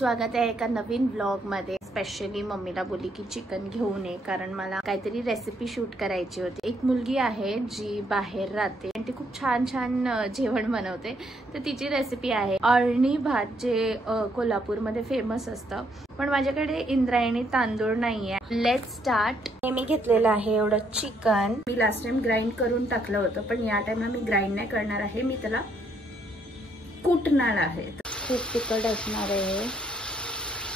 स्वागत आहे एका नवीन व्लॉग मध्ये। स्पेशली मम्मीला बोलली की चिकन घेऊन ये, कारण मला काहीतरी रेसिपी शूट करायची होती। एक मुलगी आहे जी बाहेर राहते आणि ती खूप छान छान जेवण बनवते, तर तिची रेसिपी आहे अळणी भात, जे कोल्हापूरमध्ये फेमस असतं। पण माझ्याकडे इंद्रायणी तांदूळ नाहीये। Let's start. मी घेतलेलं आहे एवढं चिकन। मी लास्ट टाइम ग्राइंड करून टाकलं होतं, पण या टाइमला मी ग्राइंड नाही करणार आहे, मी त्याला कुटणार आहे। खूप तिखट असणार आहे।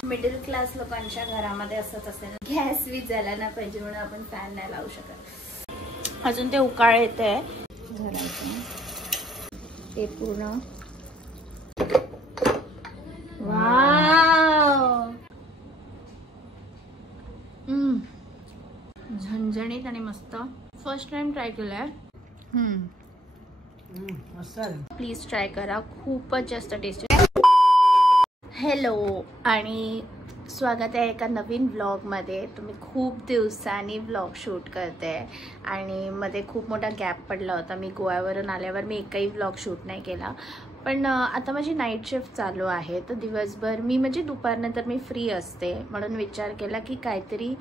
मिडल क्लास लोकांच्या घरामध्ये असंच असेल, गॅस विजायला ना पाहिजे म्हणून आपण फॅन नाही लावू शकत। अजून ते उकाळ येते घराचं ते पूर्ण। वाव, झणझणीत आणि मस्त। फर्स्ट टाइम ट्राय केलंय। प्लीज ट्राय करा, खूपच जास्त टेस्टी। हॅलो आणि स्वागत आहे एका नवीन व्लॉग मध्ये। तुम्ही खूप दिवसांनी व्लॉग शूट करते आणि मध्ये खूप मोठा गॅप पडला होता। मी गोव्यावरून आल्यावर मी एकही व्लॉग शूट नाही केला, पण आता माझी नाईट शिफ्ट चालू आहे, तर दिवसभर मी म्हणजे दुपारनंतर मी फ्री असते, म्हणून विचार केला की काहीतरी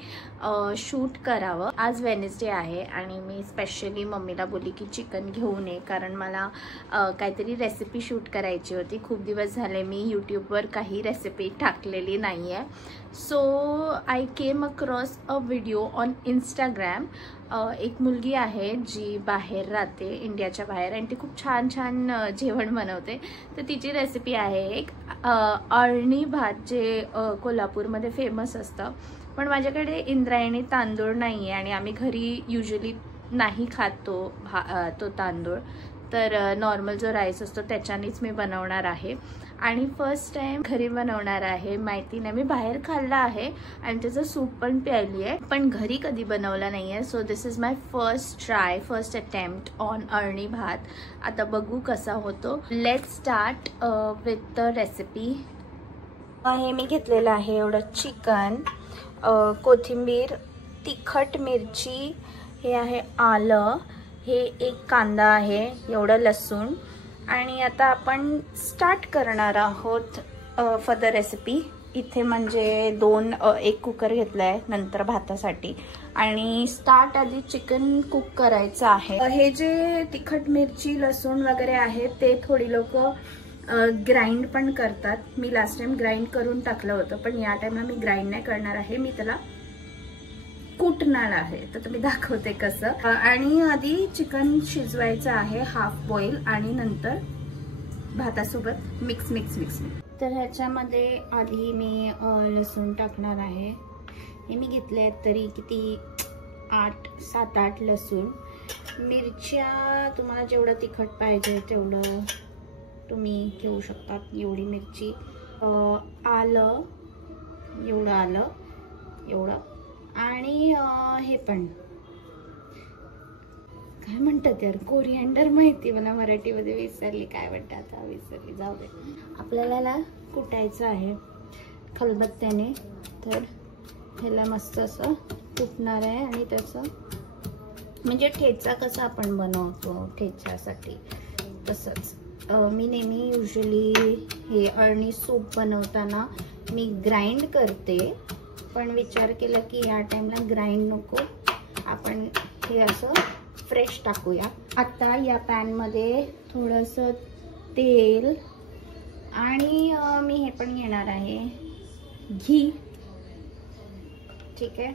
शूट करावं। आज वेडनेसडे आहे आणि मी स्पेशली मम्मीला बोलली की चिकन घेऊन ये, कारण मला काहीतरी रेसिपी शूट करायची होती। खूप दिवस झाले मी यूट्यूबवर काही रेसिपी टाकलेली नाही आहे। So I came across a video on Instagram. एक मुलगी आहे जी बाहेर राहते, इंडियाच्या बाहेर, आणि ती खूप छान छान जेवण बनवते, तर तिची रेसिपी आहे एक अळणी भात, जे कोल्हापूरमध्ये फेमस असतं। पण माझ्याकडे इंद्रायणी तांदूळ नाही आहे आणि आम्ही घरी युजली नाही खात तो तांदूळ, तर नॉर्मल जो राईस असतो त्याच्यानेच मी बनवणार आहे। आणि फर्स्ट टाइम घरी बनवणार आहे। माहिती नाही, मी बाहेर खाल्ला आहे आणि त्याचं सूप पण प्यायली आहे, पण घरी कधी बनवला नाही आहे। So this is my first try, first attempt on अळणी भात। आता बघू कसा होतो। Let's start with the recipe. हे मी घेतलेलं आहे एवढं चिकन, कोथिंबीर, तिखट मिरची, हे आहे आलं, हे एक कांदा आहे, एवढं लसूण। आणि आता आपण स्टार्ट करणार आहोत फॉर द रेसिपी। इथे म्हणजे एक कुकर घेतला आहे नंतर भातासाठी, आणि स्टार्ट आधी चिकन कुक करायचं आहे। हे जे तिखट मिरची लसूण वगैरे आहे ते थोडी लोक ग्राइंड पण करतात। मी लास्ट टाइम ग्राइंड करून टाकलं होतं, पण या टाइमला मी ग्राइंड नाही करणार आहे, मी त्याला कुटणार आहे, तर तुम्ही दाखवते कसं। आणि आधी चिकन शिजवायचं आहे हाफ बॉईल, आणि नंतर भातासोबत मिक्स मिक्स मिक्स। तर ह्याच्यामध्ये आधी मी लसूण टाकणार आहे। हे मी घेतले आहेत तरी किती 7-8 लसूण। मिरच्या तुम्हाला जेवढं तिखट पाहिजे तेवढं तुम्ही घेऊ शकता, एवढी मिरची। आलं, एवढं, आणि हे पण काय म्हणतात यार, कोरिएंडर माहिती मला मराठीमध्ये, विसरली काय म्हणतात, आता विसरली, जाऊ दे। आपल्याला कुटायचं आहे खलबत्त्याने, तर ह्याला मस्त असं कुटणार आहे। आणि त्याचं म्हणजे ठेचा कसा आपण बनवतो ठेच्यासाठी तसंच। मी नेहमी युजली हे अळणी सूप बनवताना मी ग्राइंड करते, पण विचार केला की या टाइमला ग्राइंड नको, आपण हे असं फ्रेश टाकूया। आता या पॅन मध्ये थोडंसं तेल, आणि मी हे पण घेणार आहे घी, ठीक आहे।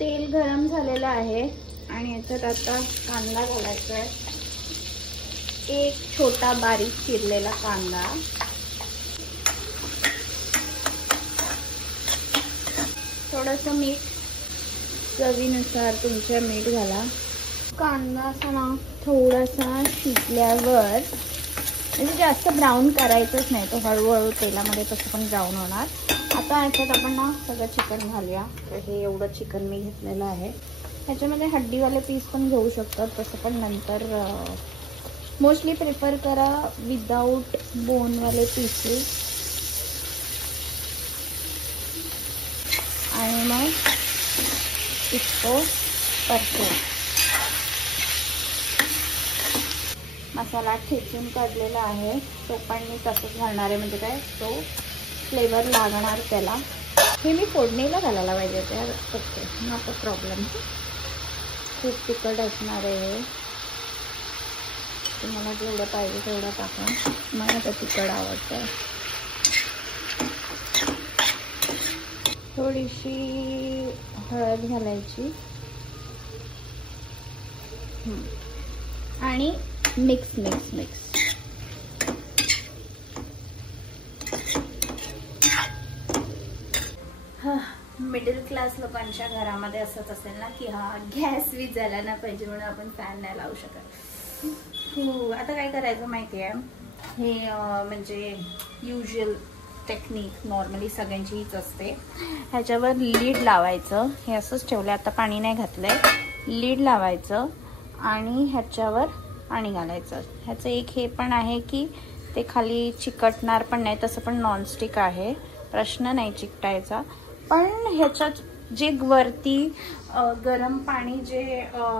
तेल गरम झालेलं आहे आणि याच्यात आता कांदा घालायचा आहे, एक छोटा बारीक चिरलेला कांदा, थोडंसं मीठ, चवीनुसार तुमच्या मीठ घाला। कांदा असा ना थोडासा शिजल्यावर, म्हणजे जास्त ब्राऊन करायचंच नाही, तो हळूहळू तेलामध्ये तसं पण ब्राऊन होणार। आता याच्यात आपण ना सगळं चिकन घालूया। तर हे एवढं चिकन मी घेतलेलं आहे, ह्याच्यामध्ये हड्डीवाले पीस पण घेऊ शकतात, तसं पण नंतर मोस्टली प्रिफर करा विदाउट बोनवाले पीसेस। आणि मग इसको परतो मसाला ठेचून काढलेला आहे, तो पण मी तसंच घालणार आहे, म्हणजे काय तो फ्लेवर लागणार त्याला. हे मी फोडणीला घालायला पाहिजे होते. Okay, not a problem. खूप तिखट असणार आहे. तुम्हाला जेवढं पाहिजे तेवढं टाका. मला तर तिखट आवडतं. थोडीशी हळद घालायची आणि mix mix mix. Middle class लोकांच्या घरामध्ये असंच असेल ना की हा गॅस विझायला ना पाहिजे म्हणून आपण फॅन नाही लावू शकत. हो, आता काय करायचं माहिती आहे, हे म्हणजे युज्युअल टेक्निक नॉर्मली सगळ्यांची हीच असते. ह्याच्यावर लीड लावायचं. हे असंच ठेवलं, आता पाणी नाही घातलंय. लीड लावायचं आणि ह्याच्यावर पाणी घालायचं. ह्याचं एक हे पण आहे की ते खाली चिकटणार पण नाही. तसं पण नॉनस्टिक आहे, प्रश्न नाही चिकटायचा. पण ह्याच्यात जे वरती गरम पाणी जे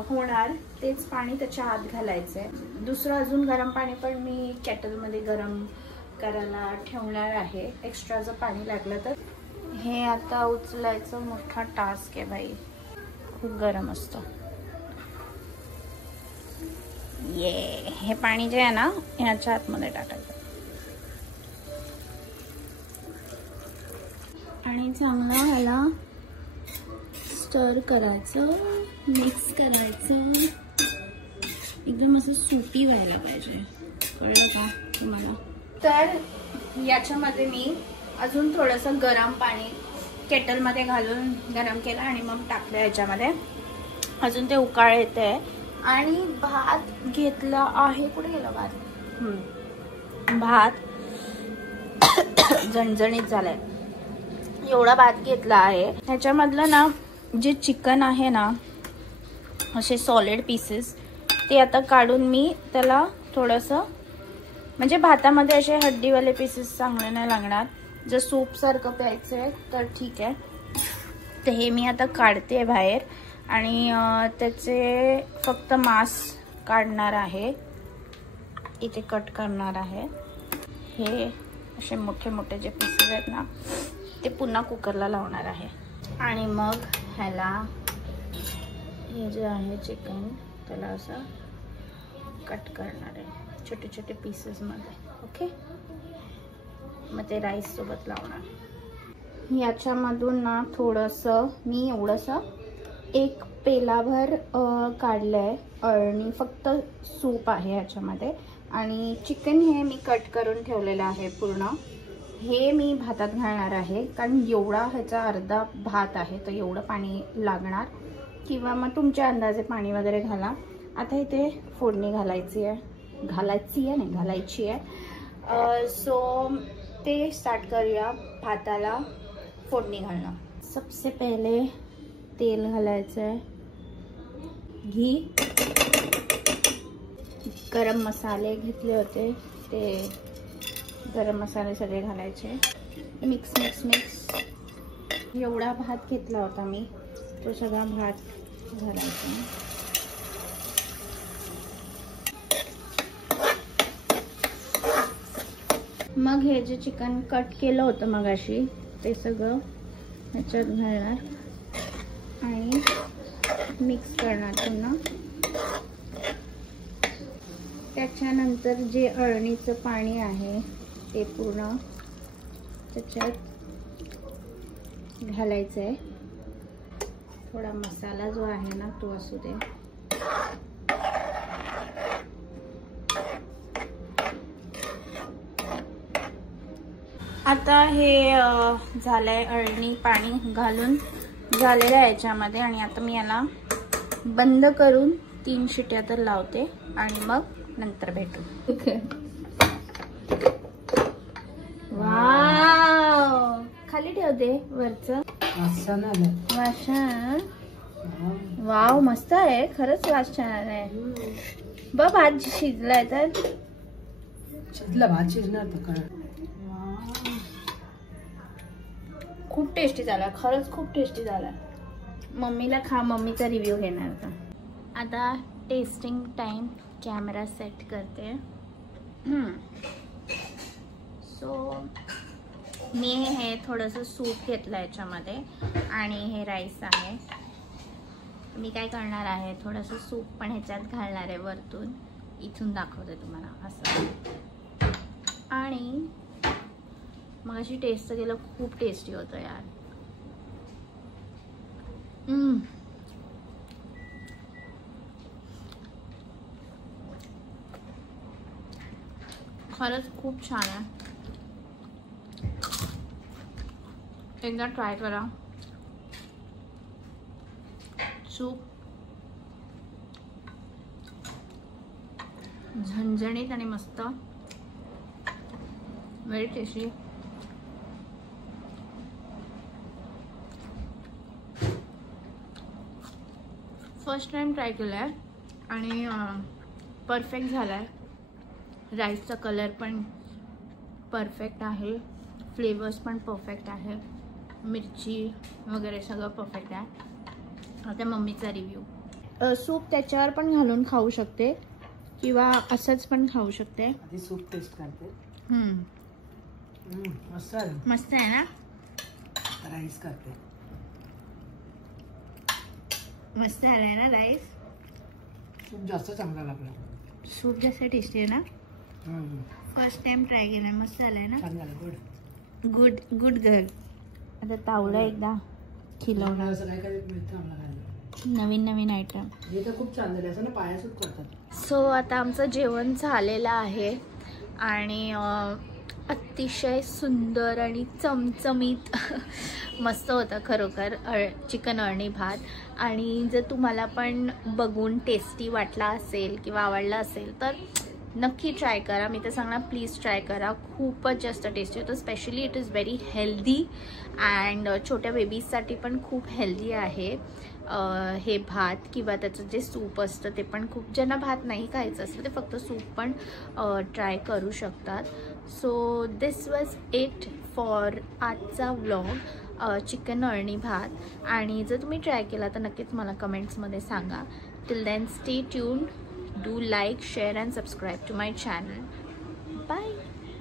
होणार तेच पाणी त्याच्या आत घालायचं आहे. दुसरं अजून गरम पाणी पण मी केटलमध्ये गरम करायला ठेवणार आहे, एक्स्ट्रा जर पाणी लागलं तर. हे आता उचलायचं मोठा टास्क आहे बाई, खूप गरम असतं. हे पाणी जे आहे ना ह्याच्या आतमध्ये टाकायचं आणि चांगलं ह्याला स्टर करायचं, मिक्स करायचं. एकदम असं सुटी व्हायला पाहिजे, कळलं का तुम्हाला? तर याच्यामध्ये मी अजून थोडंसं गरम पाणी केटलमध्ये घालून गरम केलं आणि मग टाकलं याच्यामध्ये. अजून ते उकाळ येते आणि भात घेतला आहे. कुठे गेला भात? भात झणझणीत झालाय, एवढा भात घेतला आहे. ह्याच्यामधलं ना जे चिकन आहे ना, असे सॉलिड पीसेस, ते आता काढून मी त्याला थोडंसं, म्हणजे भातामध्ये असे हड्डीवाले पीसेस चांगले नाही लागणार. जर सूप सारखं प्यायचं आहे तर ठीक आहे. तर हे मी आता काढते बाहेर आणि त्याचे फक्त मांस काढणार आहे, इथे कट करणार आहे. हे असे मोठे मोठे जे पीसेस आहेत ना ते पुन्हा कुकरला लावणार आहे. आणि मग ह्याला हे जे आहे चिकन त्याला असं कट करणार आहे छोटे छोटे पीसेसमध्ये. ओके, मग ते राईस सोबत लावणार. याच्यामधून ना थोडंसं मी एवढंसं एक पेलाभर काढलंय अळणी, फक्त सूप आहे ह्याच्यामध्ये. आणि चिकन हे मी कट करून ठेवलेलं आहे पूर्ण. हे मी भातात घालणार आहे कारण एवढा ह्याचा अर्धा भात आहे तर एवढं पाणी लागणार, किंवा मग तुमच्या अंदाजे पाणी वगैरे घाला. आता इथे फोडणी घालायची आहे. सो ते स्टार्ट करूया. भाताला फोडणी घालणं. सबसे पहिले तेल घालायचं आहे, घी, गरम मसाले घेतले होते ते गरम मसाले सगळे घालायचे. Mix mix mix. एवढा भात घेतला होता मी, तो सगळा भात घालायचा. मग हे जे चिकन कट केलं होतं मगाशी ते सगळं ह्याच्यात घालणार आणि मिक्स करणार पुन्हा. त्याच्यानंतर जे अळणीचं पाणी आहे ते पूर्ण त्याच्यात घालायचं आहे. थोडा मसाला जो आहे ना तो असू दे. आता हे झालंय, अळणी पाणी घालून झालेलं आहे याच्यामध्ये. आणि आता मी याला बंद करून 3 शिट्या तर लावते आणि मग नंतर भेटू. वाव, खाली ठेवते वरचं. वाव, मस्त आहे खरंच, वास छान आहे. भात शिजलाय तर भात शिजणार तर खूप टेस्टी झाला, खरंच खूप टेस्टी झाला. मम्मीला खा, मम्मीचा रिव्ह्यू घेणार. आता टेस्टिंग टाइम. कॅमेरा सेट करते. सो मी हे थोडंसं सूप घेतलं याच्यामध्ये आणि हे राईस आहे. मी काय करणार आहे, थोडंसं सूप पण ह्याच्यात घालणार आहे वरतून. इथून दाखवते तुम्हाला असं. आणि मग अशी टेस्ट केलं, खूप टेस्टी होतं यार. खरंच खूप छान आहे. एकदा ट्राय करा. सूप झणझणीत आणि मस्त, very tasty. First time try केलं आहे आणि परफेक्ट झाला आहे. राईसचा कलर पण परफेक्ट आहे, फ्लेवर्स पण परफेक्ट आहे, मिरची वगैरे सगळं परफेक्ट आहे. आता मम्मीचा रिव्ह्यू. सूप त्याच्यावर पण घालून खाऊ शकते किंवा असंच पण खाऊ शकते. आधी सूप टेस्ट करते. मस्त आहे. मस्त आहे ना. राईस करते. मस्त आलाय ना राईस. सूप जास्त चांगला लागला. सूप जास्त टेस्टी आहे ना. फर्स्ट टाइम ट्राय केलाय. मस्त आलाय ना. छान झालं. Good good good girl. आता तावलं एकदा खिलवणार. असं काय काय मिळतं आम्हाला. नवीन नवीन आयटम हे तर खूप छान झाले. असं ना पायासूप करतात. सो आता आमचं जेवण झालेलं आहे आणि अतिशय सुंदर आणि चमचमीत मस्त होतं खरोखर चिकन अळणी भात. आणि जर तुम्हाला पण बघून टेस्टी वाटला असेल किंवा आवडला असेल तर नक्की ट्राय करा. मी तर सांगणार प्लीज ट्राय करा. खूपच जास्त टेस्टी होतं. Specially it is very healthy and छोट्या बेबीजसाठी पण खूप हेल्दी आहे हे भात किंवा त्याचं जे सूप असतं ते पण खूप. ज्यांना भात नाही खायचं असतं ते फक्त सूप पण ट्राय करू शकतात. So this was it for आजचा व्लॉग चिकन अळणी भात. आणि जर तुम्ही ट्राय केला तर नक्कीच मला कमेंट्समध्ये सांगा. Till then stay tuned. Do like, share and subscribe to my channel.